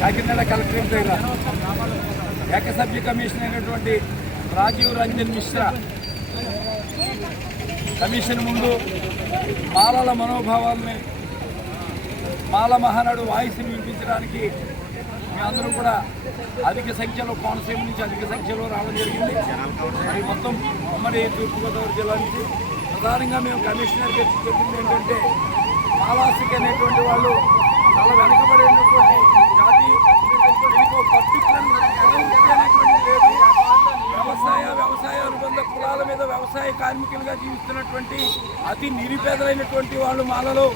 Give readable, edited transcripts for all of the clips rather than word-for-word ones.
Kakinada collectorate దగ్గర ఏకసభ్య commission అయినటువంటి Rajiv Ranjan Mishra commission ముందు మాలల మనోభావాల్ని మాల మహానాడు వాయిస్ని వినిపించడానికి మేమందరం కూడా అధిక సంఖ్యలో కోనసీమ నుంచి అధిక సంఖ్యలో రావడం జరిగింది. మరి మొత్తం ఉమ్మడి తూర్పుగోదావరి జిల్లా నుంచి ప్రధానంగా మేము కమిషనర్ గారికి చెప్పింది ఏంటంటే మాలాసిక్ అనేటువంటి వాళ్ళు చాలా వెనకబడినటువంటి జాతి, పర్టికులర్ అనేటువంటి లేదు. వ్యవసాయ అనుబంధ కులాల మీద వ్యవసాయ కార్మికులుగా జీవిస్తున్నటువంటి అతి నిరుపేదలైనటువంటి వాళ్ళు మాలలో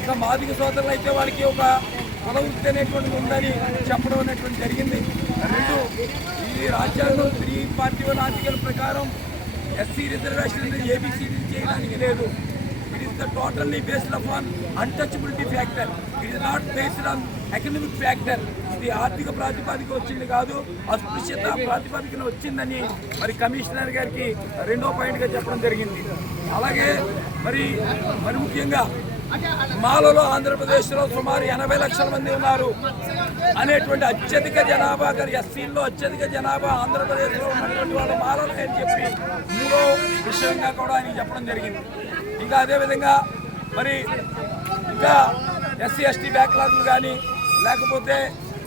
ఇంకా మాదిగ సోదరులు అయితే వాళ్ళకి ఒక కులవృత్తి అనేటువంటిది ఉందని చెప్పడం అనేటువంటి జరిగింది. రెండు, ఈ రాజ్యాంగం 341 ఆర్టికల్ ప్రకారం ఎస్సీ రిజర్వేషన్ ఏబిసిడి చేయడానికి లేదు. It is the totally based upon untouchability factor. It is not based on economic factor. ఇది ఆర్థిక ప్రాతిపదిక వచ్చింది కాదు, అస్పృశ్యత ప్రాతిపదికన వచ్చిందని మరి కమిషనర్ గారికి రెండో పాయింట్గా చెప్పడం జరిగింది. అలాగే మరి ముఖ్యంగా మాలలో ఆంధ్రప్రదేశ్లో సుమారు 80 లక్షల మంది ఉన్నారు అనేటువంటి అత్యధిక జనాభా, ఎస్సీల్లో అత్యధిక జనాభా ఆంధ్రప్రదేశ్లో ఉన్నటువంటి వాళ్ళ మాలలు అని చెప్పి మూడో విషయంగా కూడా ఆయన చెప్పడం జరిగింది. ఇంకా అదేవిధంగా మరి ఇంకా ఎస్సీ ఎస్టీ బ్యాక్లాగ్లు కానీ లేకపోతే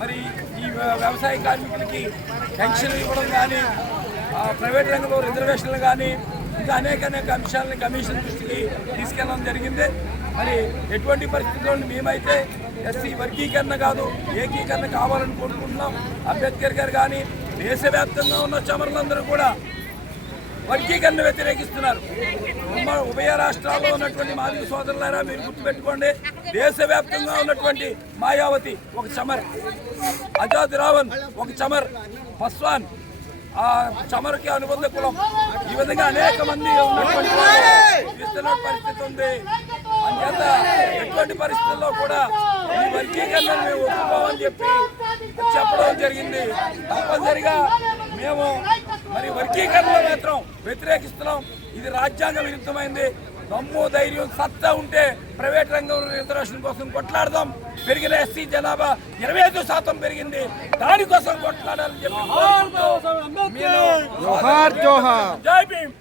మరి ఈ వ్యవసాయ కార్మికులకి పెన్షన్ ఇవ్వడం కానీ, ప్రైవేట్ రంగంలో రిజర్వేషన్లు కానీ ఇంకా అనేక అంశాలని కమిషన్ దృష్టికి తీసుకెళ్ళడం జరిగింది. మరి ఎటువంటి పరిస్థితుల్లో మేమైతే ఎస్సీ వర్గీకరణ కాదు ఏకీకరణ కావాలని కోరుకుంటున్నాం. అంబేద్కర్ గారు కానీ దేశవ్యాప్తంగా ఉన్న చమరులందరూ కూడా వర్గీకరణ వ్యతిరేకిస్తున్నారు. ఉభయ రాష్ట్రాల్లో ఉన్నటువంటి మాదిగ సోదరులారా మీరు గుర్తుపెట్టుకోండి, దేశవ్యాప్తంగా ఉన్నటువంటి మాయావతి ఒక చమర్, ఆజాద్ రావణ్ ఒక చమర్, పస్వాన్ ఆ చమర్కి అనుబంధ కులం, ఈ విధంగా అనేక మంది ఉన్నటువంటి పరిస్థితి ఉంది. అంచేత ఎటువంటి పరిస్థితుల్లో కూడా ఈ వర్గీకరణను మేము ఒప్పుకోమని చెప్పి చెప్పడం జరిగింది. తప్పనిసరిగా మేము మరి వర్గీకరణలో మాత్రం వ్యతిరేకిస్తున్నాం. ఇది రాజ్యాంగ విరుద్ధమైంది. దమ్ము ధైర్యం సత్తా ఉంటే ప్రైవేట్ రంగంలో రిజర్వేషన్ కోసం కొట్లాడదాం. పెరిగిన ఎస్సీ జనాభా 25% పెరిగింది, దానికోసం కొట్లాడాలని చెప్పి జై భీమ్.